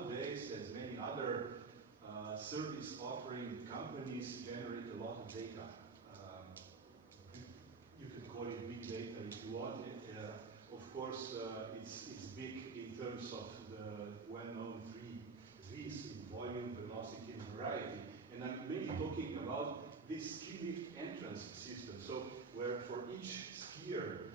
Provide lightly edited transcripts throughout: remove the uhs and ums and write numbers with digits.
nowadays, as many other service offering companies generate a lot of data. You could call it big data if you want. Of course, it's big in terms of the well-known three V's in volume, velocity, and variety. And I'm mainly talking about this ski lift entrance system. So where for each skier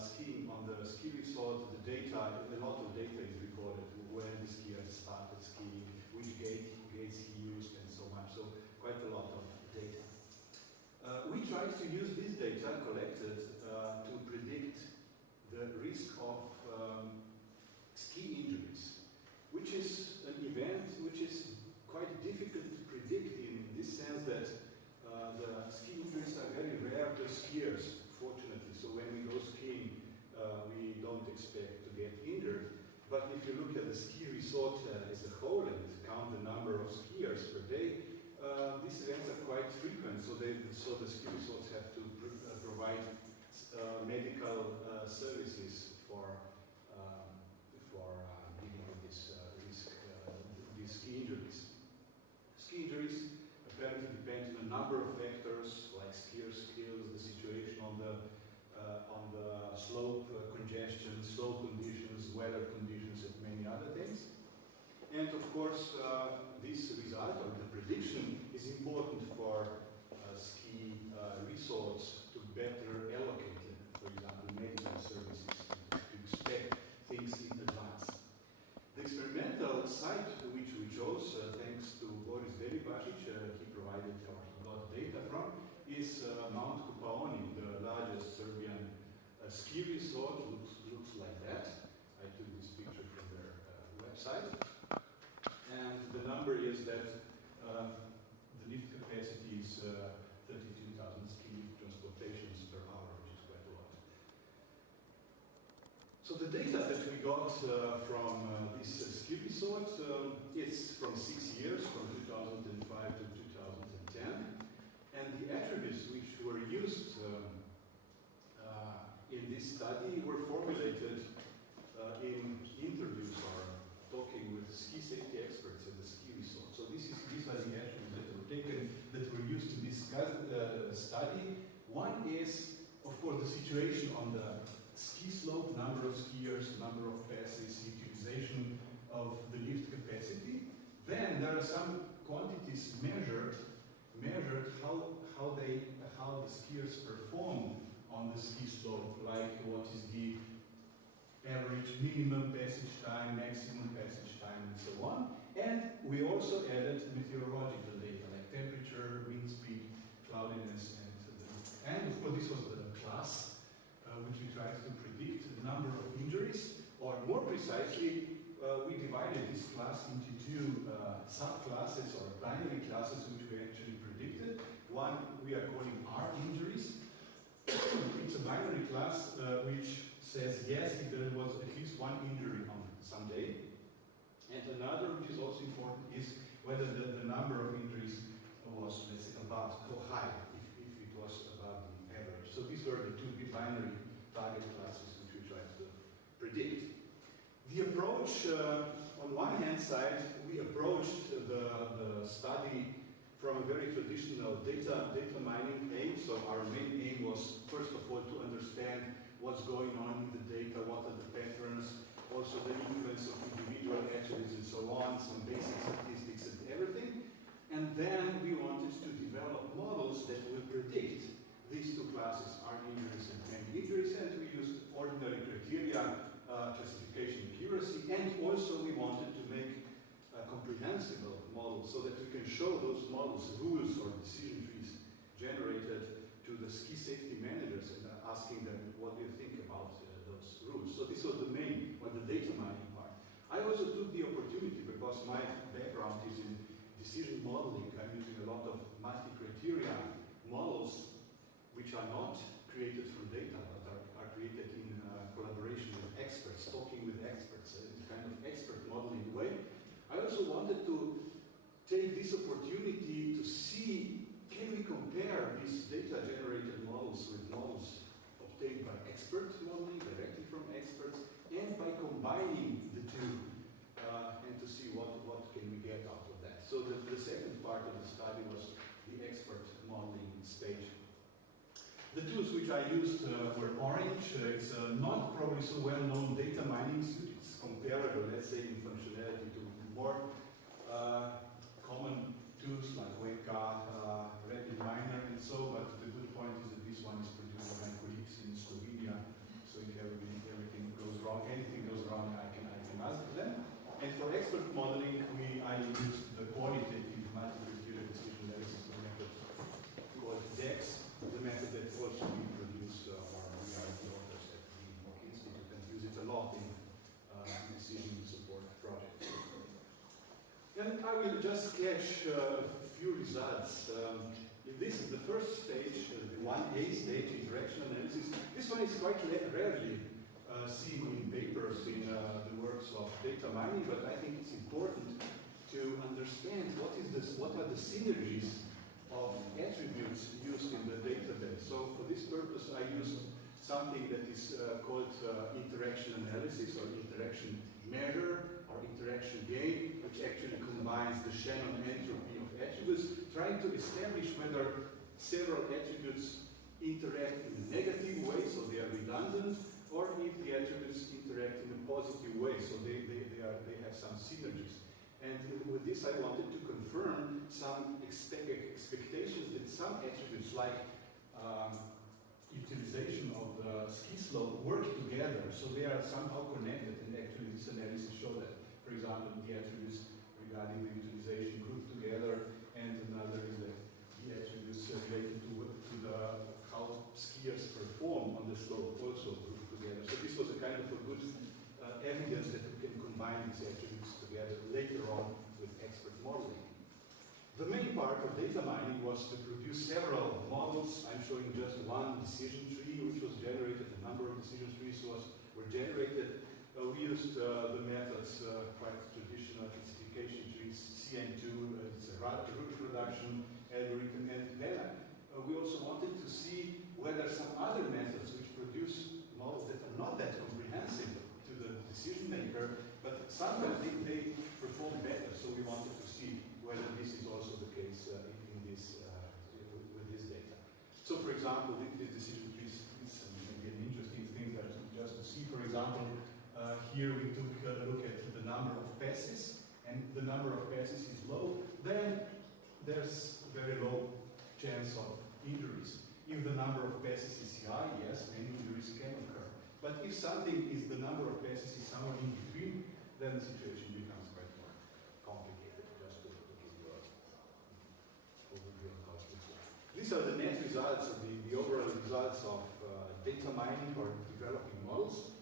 skiing on the ski resort, the data, a lot of data is recorded, when the skier started skiing, which gates he used, and so much. So quite a lot of data. We tried to use this data collected to predict the risk of ski injuries, which is an event which is quite difficult to predict in this sense that the ski injuries are very rare to skiers, fortunately. So when we go skiing, we don't expect to get injured. But if you look at the ski resort as a whole and count the number of skiers per day, these events are quite frequent. So the ski resorts have to provide medical services for dealing with this risk, these ski injuries. Ski injuries apparently depend on a number of factors, like skier skills, the situation on the slope, congestion, snow conditions, weather conditions, and many other things. And of course, this result, or the prediction, is important for ski resorts to better allocate, for example, medical services, to expect things in advance. The experimental site which we chose, thanks to Boris Delibacic, he provided or he got data from, is Mount Kupaoni, the largest Serbian ski resort. Looks like that. I took this picture from their website. And the number is that the lift capacity is 32,000 ski lift transportations per hour, which is quite a lot. So the data that we got from this ski resort is from 6 years, from 2005 to 2010. And the attributes which were used in this study were formulated in interviews or talking with ski safety experts at the ski resort. So these are the attributes that were taken, that were used to discuss the study. One is, of course, the situation on the ski slope, number of skiers, number of passes, utilization of the lift capacity. Then there are some quantities measured how the skiers perform on the ski slope, like what is the average minimum passage time, maximum passage time, and so on. And we also added meteorological data, like temperature, wind speed, cloudiness, and of course this was the class which we tried to predict the number of injuries, or more precisely, we divided this class into two subclasses or binary classes which we actually predicted. One we are calling R injuries. It's a binary class which says yes if there was at least one injury on some day. And another, which is also important, is whether the number of injuries was, let's say, above or high, if it was above the average. So these were the two binary target classes which we tried to predict. The approach, on one hand side, we approached the study from a very traditional data mining aim. So our main aim was, first of all, to understand what's going on in the data, what are the patterns, also the influence of individual attributes and so on, some basic statistics and everything. And then we wanted to develop models that will predict these two classes, R injuries and N injuries, and we used ordinary criteria, classification accuracy, and also we wanted to make a comprehensible model so that we can show those models rules or decision trees generated to the ski safety managers and asking them, what do you think about those rules? So this was the main, or the data mining part. I also took the opportunity, because my background is in decision modeling. I'm using a lot of multi-criteria models which are not created from data, but are created in collaboration with experts, talking with experts, in kind of expert modeling way. I also wanted to take this opportunity to see, can we compare these data-generated models with models obtained by expert modeling, directly from experts, and by combining the two, and to see what can we get out of that. So the second part of the study was the expert modeling stage. The tools which I used were Orange. It's not probably so well-known data mining suite. It's comparable, let's say, in functionality to more common tools like Weka, RapidMiner, and so. But the good point is that this one is produced by my colleagues in Slovenia. So if everything goes wrong, anything goes wrong, I can ask them. And for expert modeling, I used the qualitative multi-criteria decision analysis method called DEX. The method that also we produce, or we are the authors at the DEX Institute and use it a lot in decision support projects. And I will just sketch a few results. This is the first stage, the 1A stage, interaction analysis. This one is quite rarely seen in papers in the works of data mining, but I think it's important to understand what are the synergies of attributes used in the database. So for this purpose, I used something that is called interaction analysis or interaction measure or interaction gain, which actually combines the Shannon entropy of attributes, trying to establish whether several attributes interact in a negative way, so they are redundant, or if the attributes interact in a positive way, so they have some synergies. And with this, I wanted to confirm some expectations that some attributes, like utilization of the ski slope, work together, so they are somehow connected. And actually, this analysis showed that. For example, the attributes regarding the utilization group together, and another is that the attributes related to how skiers perform on the slope also group together. So this was a kind of a good evidence that we can combine these attributes together later on with expert modeling. The main part of data mining was to produce several models. I'm showing just one decision tree which was generated. A number of decision trees were generated. We used the methods, quite traditional classification trees, CN2, it's a root reduction algorithm, and then we also wanted to see whether some other methods which produce models that are not that comprehensive to the decision maker, but sometimes they perform better. So we wanted to see whether this is also the case in this with this data. So, for example, this decision trees is maybe an interesting thing just to see. For example, here we took a look at the number of passes, and the number of passes is low. Then there's very low chance of injuries. If the number of passes is high, yes, many injuries can occur. But if something is the number of passes is somewhere in between, then the situation becomes quite more complicated. Just to give you an overview of how it looks like. These are the net results of the overall results of data mining or developing models.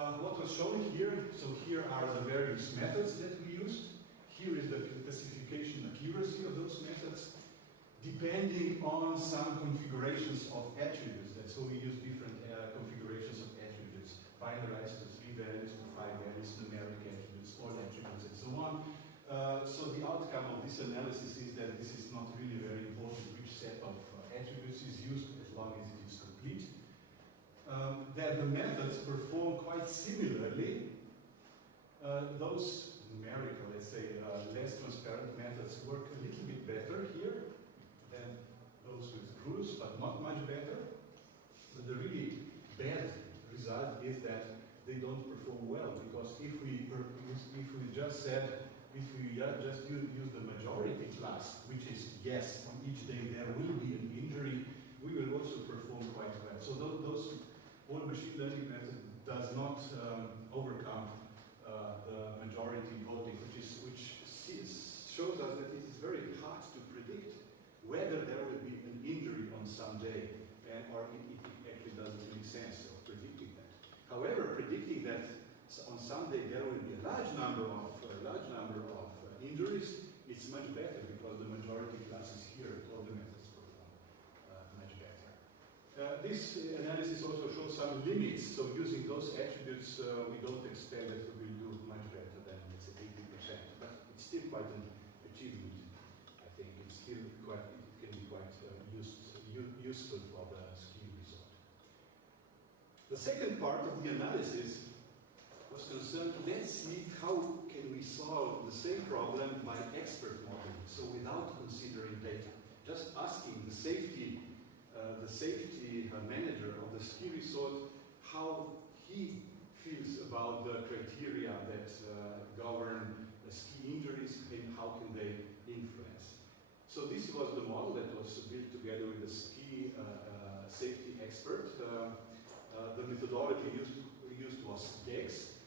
What was shown here, so here are the various methods that we used. Here is the classification accuracy of those methods, depending on some configurations of attributes. So we use different configurations of attributes, binarized to 3 values, to 5 values, numeric attributes, all attributes, and so on. So the outcome of this analysis is that this is not really very important which set of attributes is used, as long as it is complete. That the methods perform quite similarly. Those numerical, let's say, less transparent methods work a little bit better here than those with rules, but not much better. But the really bad result is that they don't perform well, because if we just use the majority class, which is yes, on each day there will be an injury, we will also perform quite well. So those all machine learning method does not overcome the majority voting, which shows us that it is very hard to predict whether there will be an injury on some day, or it actually doesn't make sense of predicting that. However, predicting that on some day there will be a large number of injuries, it's much better, because the majority class is here, all the methods perform much better. This analysis also shows some limits. So using those attributes, we don't expect that we will do much better than, let's say, 80%. But it's still quite an achievement. I think it's still quite, it can be quite useful for the ski resort. The second part of the analysis was to concerned, let's see how can we solve the same problem by expert modeling, so without considering data. Just asking the safety manager of the ski resort how he feels about the criteria that govern ski injuries and how can they influence. So this was the model that was built together with the ski safety expert. The methodology used was DEX,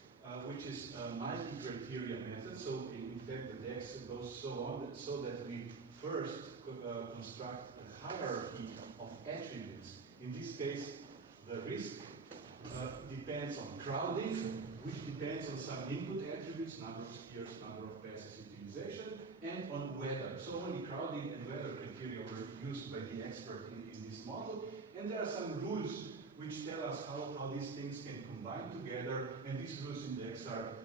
which is a multi-criteria method. So in fact the DEX goes so that we first construct a hierarchy of attributes. In this case, the risk depends on crowding, which depends on some input attributes, number of skiers, number of passes, utilization, and on weather. So only crowding and weather criteria were used by the expert in this model. And there are some rules which tell us how these things can combine together, and these rules in DEX are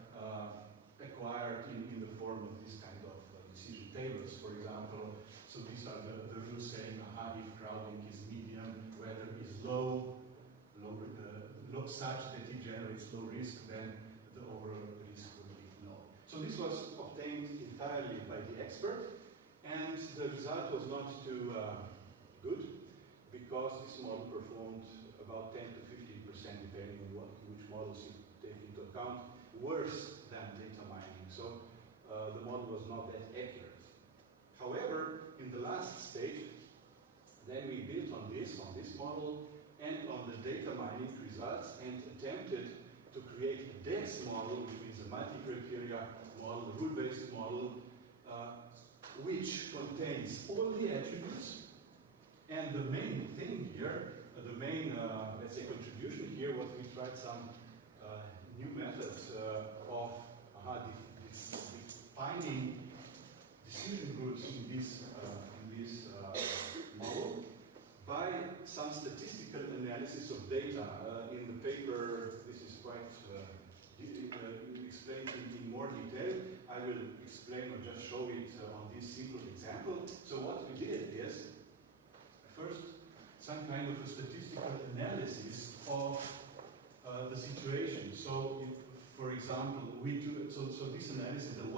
acquired in the form of this kind of decision tables, for example. So these are the rules saying, if crowding is medium, weather is low, such that it generates low risk, then the overall risk will be low. So this was obtained entirely by the expert, and the result was not too good, because this model performed about 10 to 15%, depending on which models you take into account, worse than data mining. So the model was not that accurate. However, in the last stage, then we built on this model and on the data mining results and attempted to create a DEX model, which means a multi-criteria model, a rule-based model, which contains all the attributes. And the main thing here, the main, let's say, contribution here was we tried some new methods of defining decision groups in this model by some statistical analysis of data. In the paper, this is quite explained in more detail. I will explain or just show it on this simple example. So what we did is, first, some kind of a statistical analysis of the situation. So, for example, we do so this analysis, the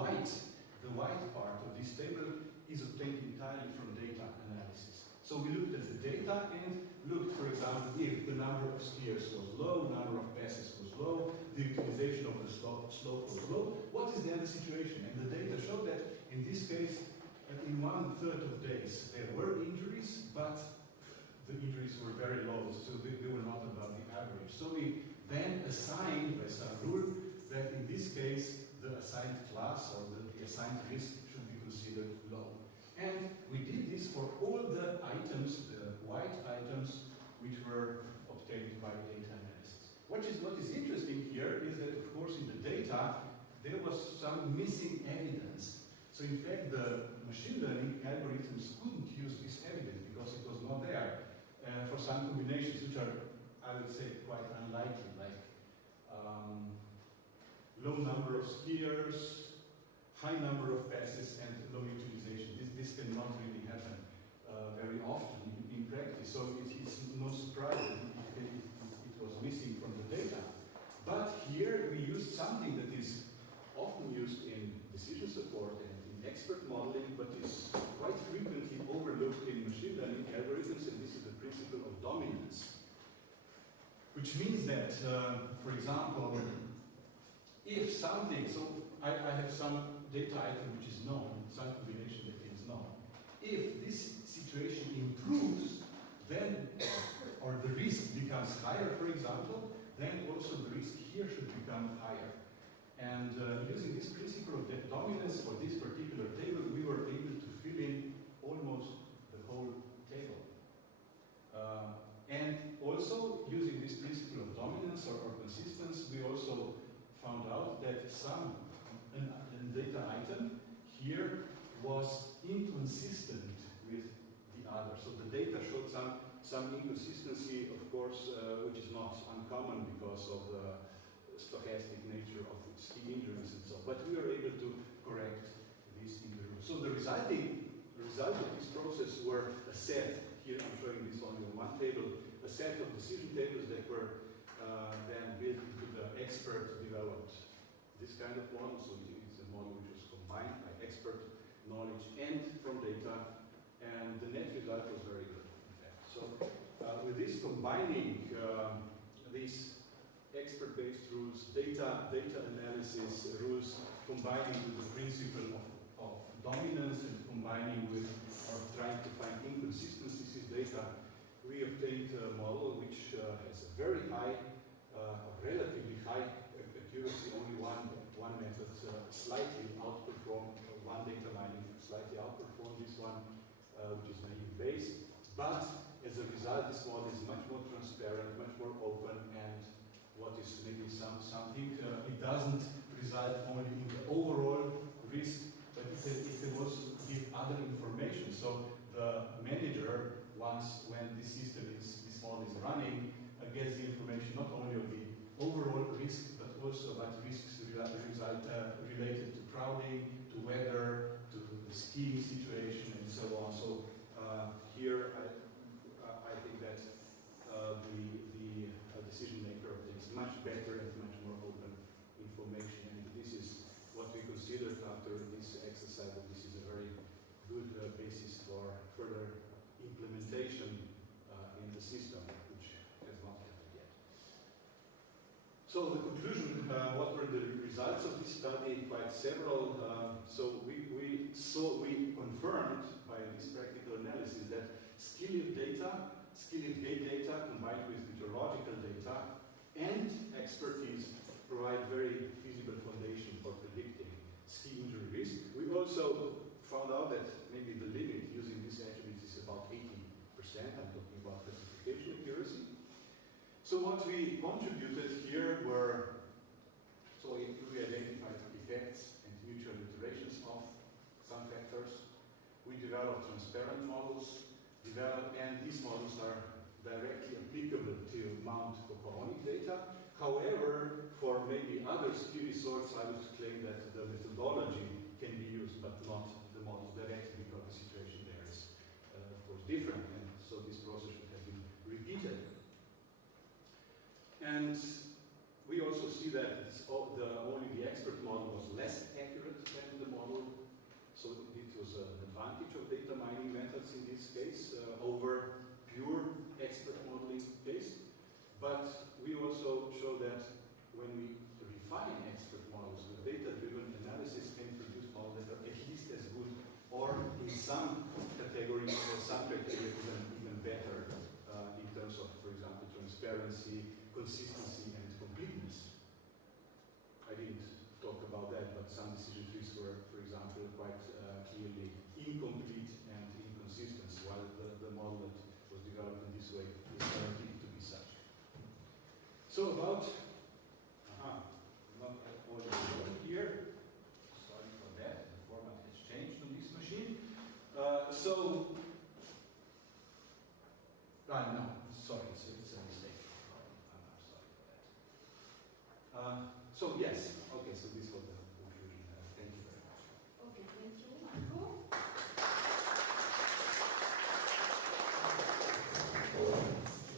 white part of this table is obtained entirely from data analysis. So we looked at the data and looked, for example, if the number of skiers was low, number of passes was low, the utilization of the slope was low. What is then the situation? And the data showed that in this case, in 1/3 of days, there were injuries, but the injuries were very low, so they were not above the average. So we then assigned by some rule that in this case, the assigned class or the assigned risk should be considered low. And we did this for all the items, the white items, which were obtained by data analysis. What is interesting here is that, of course, in the data, there was some missing evidence. So in fact, the machine learning algorithms couldn't use this evidence because it was not there for some combinations which are, I would say, quite unlikely, like low number of skiers, high number of passes, and low utilization. This cannot really happen very often in practice, so it's no surprise that it was missing from the data. But here we used something that is often used in decision support and in expert modeling, but is quite frequently overlooked in machine learning algorithms, and this is the principle of dominance. Which means that, for example, if something, so I have some data item which is known, some combination that is known. If this situation improves, then, or the risk becomes higher, for example, then also the risk here should become higher. And using this principle of dominance for this particular table, we were able to fill in almost the whole table. And also, using this principle of dominance or consistency, we also found out that an data item here was inconsistent with the other. So the data showed some inconsistency, of course, which is not uncommon because of the stochastic nature of ski injuries and so on. But we were able to correct these injuries. So the result of this process were a set, here I'm showing this only on one table, a set of decision tables that were then built into the expert developed this kind of model. So it's a model which was combined by expert knowledge and from data, and the net result was very good, in fact. So with this combining these expert-based rules, data analysis rules, combining with the principle of dominance and combining with or trying to find inconsistencies in data, we obtained a model which has a very high, relatively high accuracy. Only one method slightly outperformed, one data mining slightly outperformed this one, which is naive Bayes. But as a result, this model is much more transparent, much more open, and what is maybe something, it doesn't result only in the overall risk, but it also give other information. So the manager, when this model is running, gets the information not only of the overall risk, but also about risks related to crowding, to weather, to the skiing situation, and so on. So here I think that the decision maker obtains much better and much more open information. And this is what we considered after this exercise, that this is a very good basis for further implementation in the system, which has not happened yet. So the conclusion, what were the results of this study? Quite several. So we confirmed by this practical analysis that skill-if gate data combined with meteorological data and expertise provide very feasible foundation for predicting ski injury risk. We also found out that maybe the limit using these attributes is about 80%. I'm talking about classification accuracy. So what we contributed here were, so we identified effects and mutual iterations of some factors. We developed transparent models, and these models are directly applicable to Mount Copernic data. However, for maybe other ski resorts, I would claim that the methodology can be used, but not the models directly, because the situation there is, of course, different, and so this process should have been repeated. And we also see that only the expert model was less accurate than the model, so it was an advantage of data mining methods in this case over pure expert modeling case. But we also show that when we refine expert models with data-driven analysis, can produce models that are at least as good, or in some categories, even better in terms of, for example, transparency, consistency, and completeness. I didn't talk about that, but some decision trees were, for example, quite clearly incomplete and inconsistent, while the model that was developed in this way is guaranteed to be such. So about, not all here, sorry for that, the format has changed on this machine. No, sorry, it's a mistake. I'm sorry for that. So yes, okay, so this was the conclusion. Thank you very much. Okay, thank you, Marco.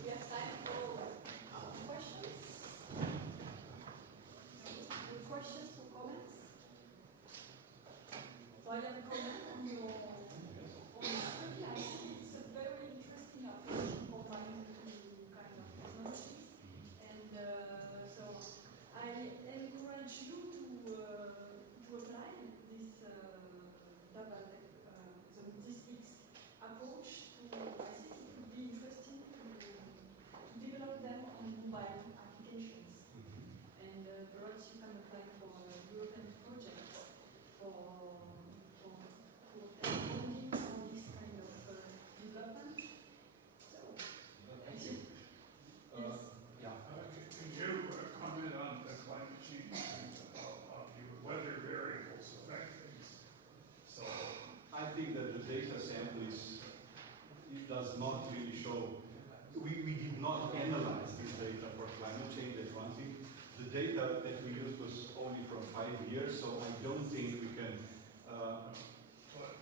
We have time for questions. Any questions or comments? So I have a comment on your study. I think it's a very interesting approach in combining two kind of technologies. And so I encourage you to apply this this DEX approach to. I think it would be interesting to develop them on mobile applications. And perhaps you can apply for a European project for funding all this kind of development. So, Thank you. yes. Yeah. Can you comment on the climate change and how the weather variables affect things? So I think that the data sample it does not really show. We did not analyze this data for climate change, that's one thing. The data that we used was only from 5 years, so I don't think we can.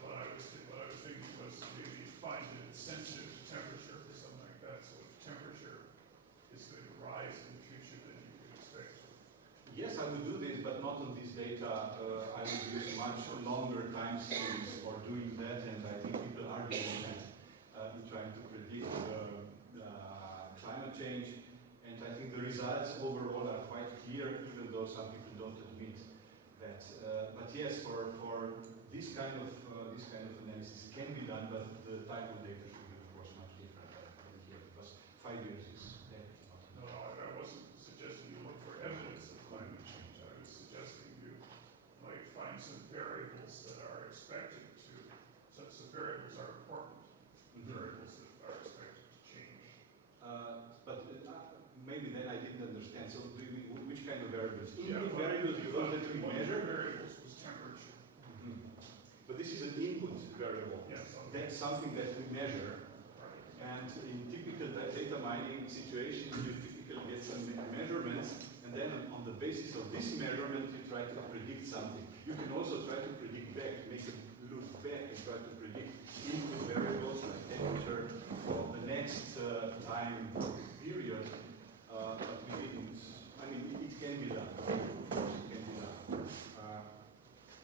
what I was thinking was maybe find that it's sensitive to temperature or something like that. So if temperature is going to rise in the future, then you could expect. Yes, I would do this, but not on data, I would use much longer time series for doing that, and I think people are doing that in trying to predict climate change. And I think the results overall are quite clear, even though some people don't admit that. But yes, for this kind of analysis can be done, but the type of data should be, of course, much different than here, because 5 years is definitely not enough. No, I wasn't suggesting you look for evidence of climate change. I was suggesting you might find some variables that are expected to, some variables are important, variables that are expected to change. But maybe then I didn't understand. So do you mean, which kind of variables? Input well, variables you one wanted to of the measure? variables was temperature. But this is an input variable. Yes. That's something that we measure. Right. And in typical data mining situations, you typically get some measurements, and then on the basis of this measurement, you try to predict something. You can also try to predict back, make a look back, and try to predict input variables like temperature for the next time period. But we didn't. I mean, it can be done. Of course, it can be done.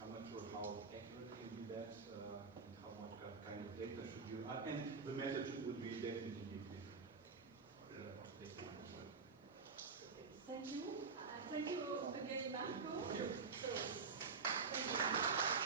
I'm not sure how accurate can be that, and how much kind of data should you. And the method would be definitely different. Thank you. Thank you again, Marco. Thank you. So, thank you.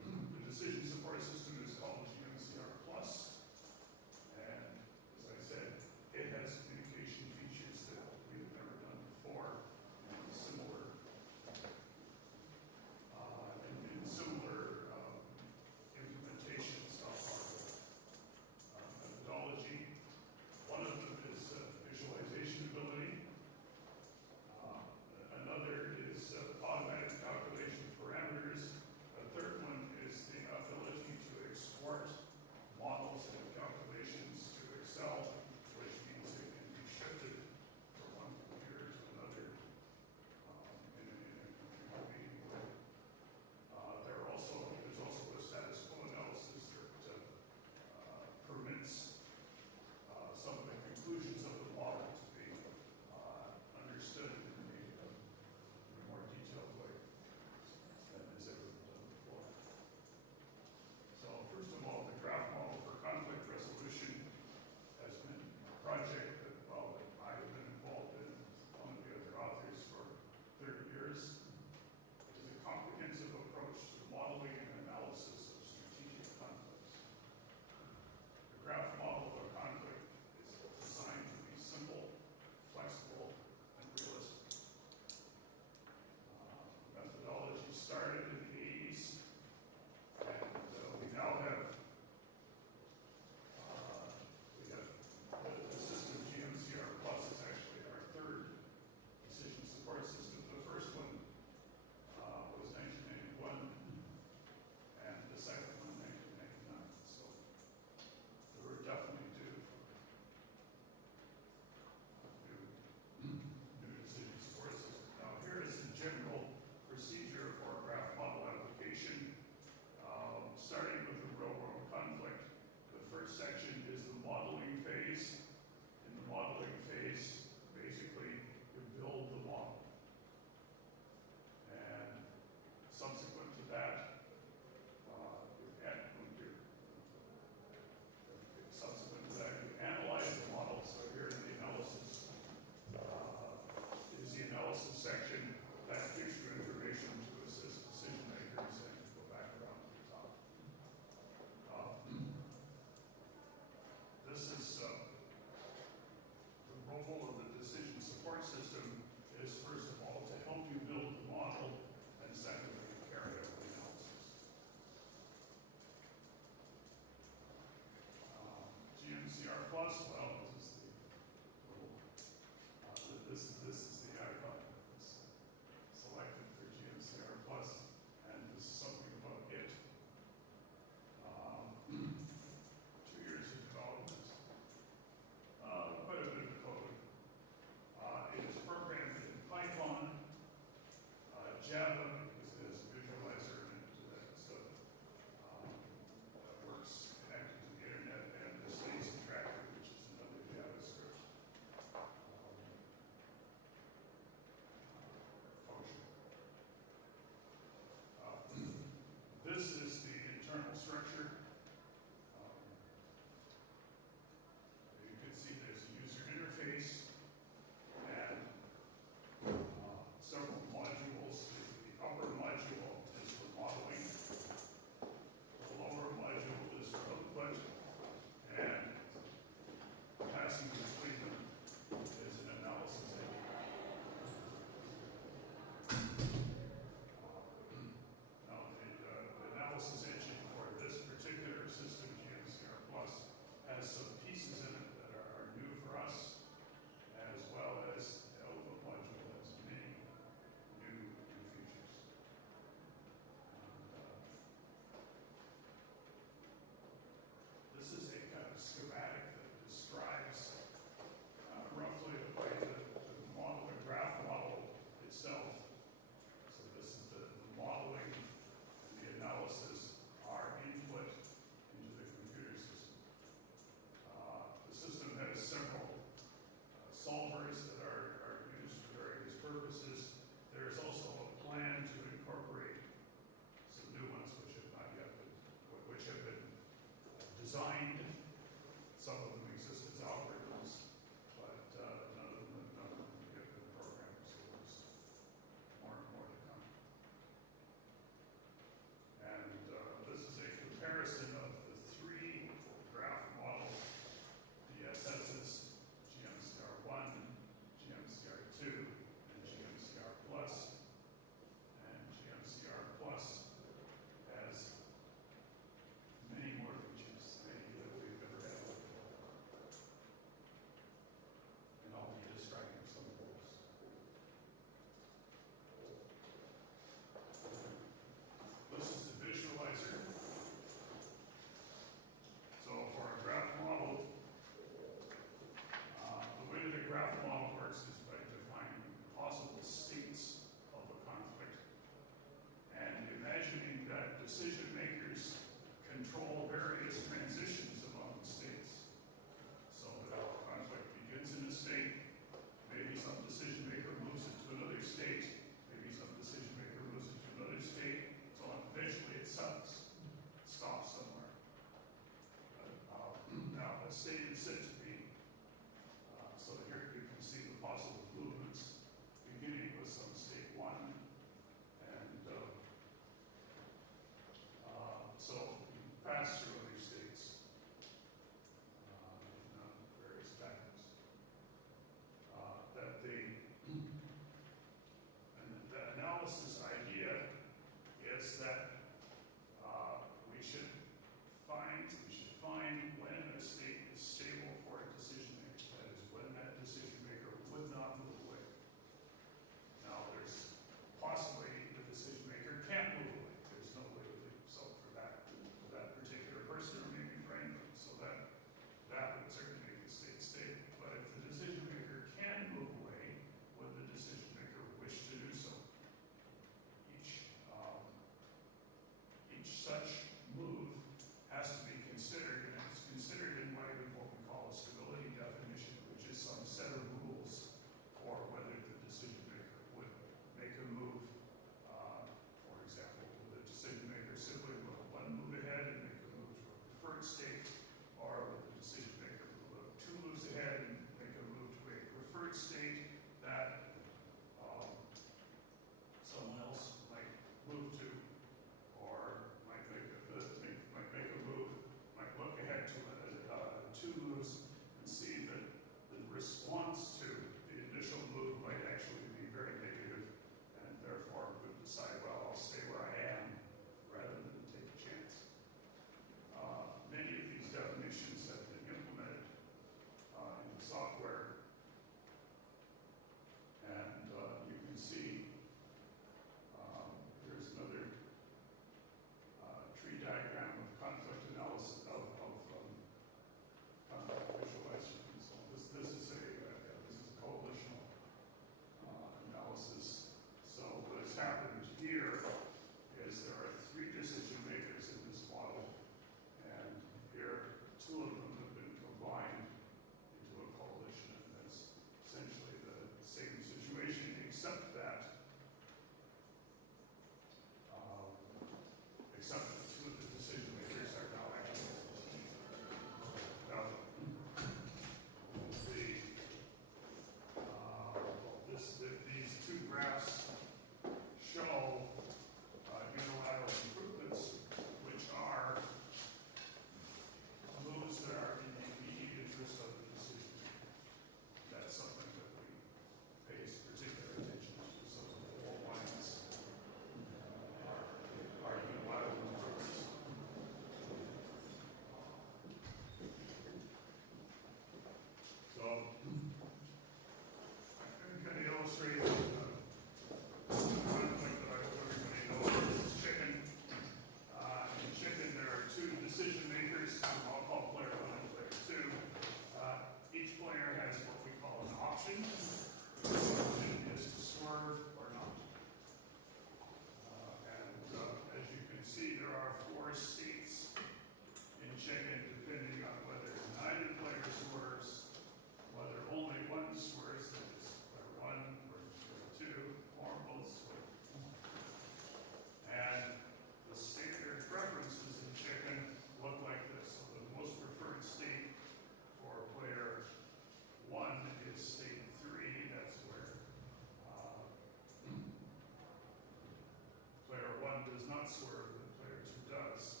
swerve than player 2 does.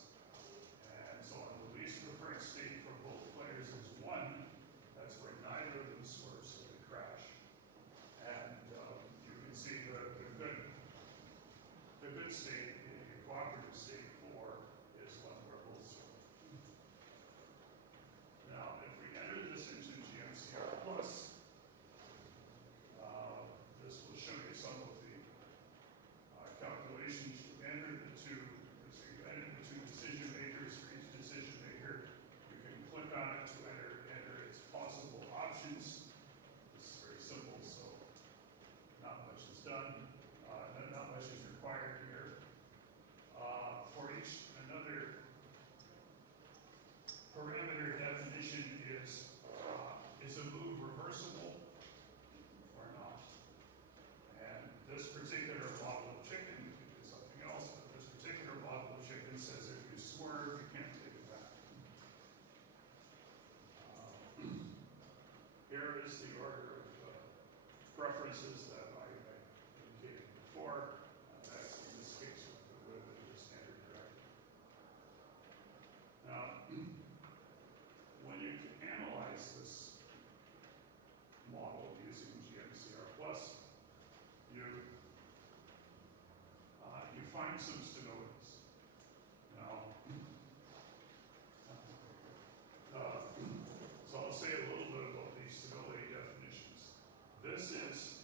And so on the least preferred state for both players is 1. That's where neither of them swerve, so they crash. And you can see the good state, the cooperative state 4, is one where both swerve. Now, if we enter this into GMCR Plus, this will show you some of the calculations. You enter the two, so you enter the two decision makers for each decision maker. You can click on it to enter its possible options. This is very simple, so not much is done. Not much is required here. For each, another parameter definition is a move reversible or not? And this particular model of chicken, you can do something else, but this particular model of chicken says if you swerve, you can't take it back. Here is the order of preferences that I indicated before. That's in this case with the standard directive. Now, when you can analyze this model using GMCR Plus, you find some stabilities. Now, so I'll say a little bit about these stability definitions. This is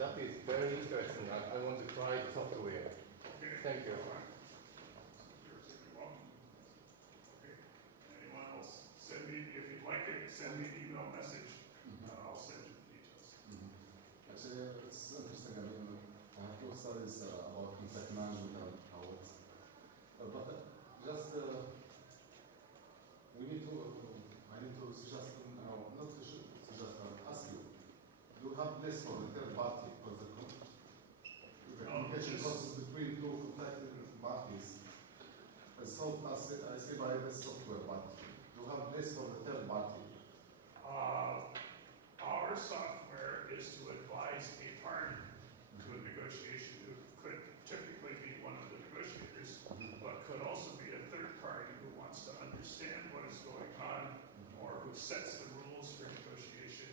That is very interesting. I want to try the software. Okay. Thank you. Yours if you want. Okay. Anyone else? Send me, if you'd like it, send me an email message. I'll send you the details. Actually, it's interesting. I mean, I have two studies about contact management and how it's. But just we need to. I need to suggest, not to suggest, ask you. Do you have place for the third party for the communication process between two contacting parties? It's not I say by the software, but do you have place for the third party? Our software is to advise a party to a negotiation who could typically be one of the negotiators, but could also be a third party who wants to understand what is going on or who sets the rules for negotiation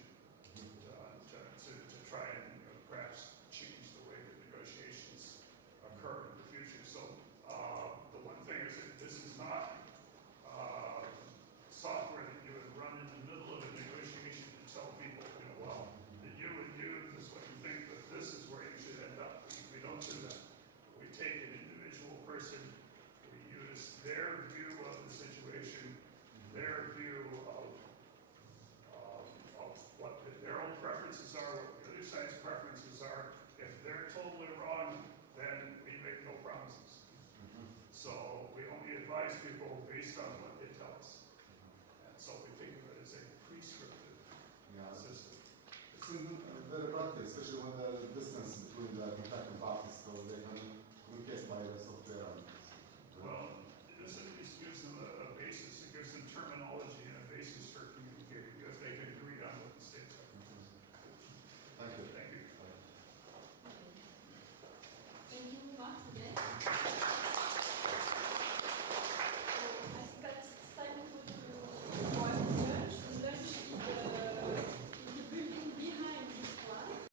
to try and perhaps change the way that negotiations occur in the future. So the one thing is that this is not software that you would run in the middle of a negotiation and tell people, well, that you would use this is what you think, but this is where you should end up. We don't do that. We take an individual person, we use their view of the situation, their view of what their own preferences are, what the other side's preferences are. If they're totally wrong, then we make no promises. So we only advise people based on what they tell us. And so we think of it as a prescriptive Yeah. system. It's in very practical, especially when there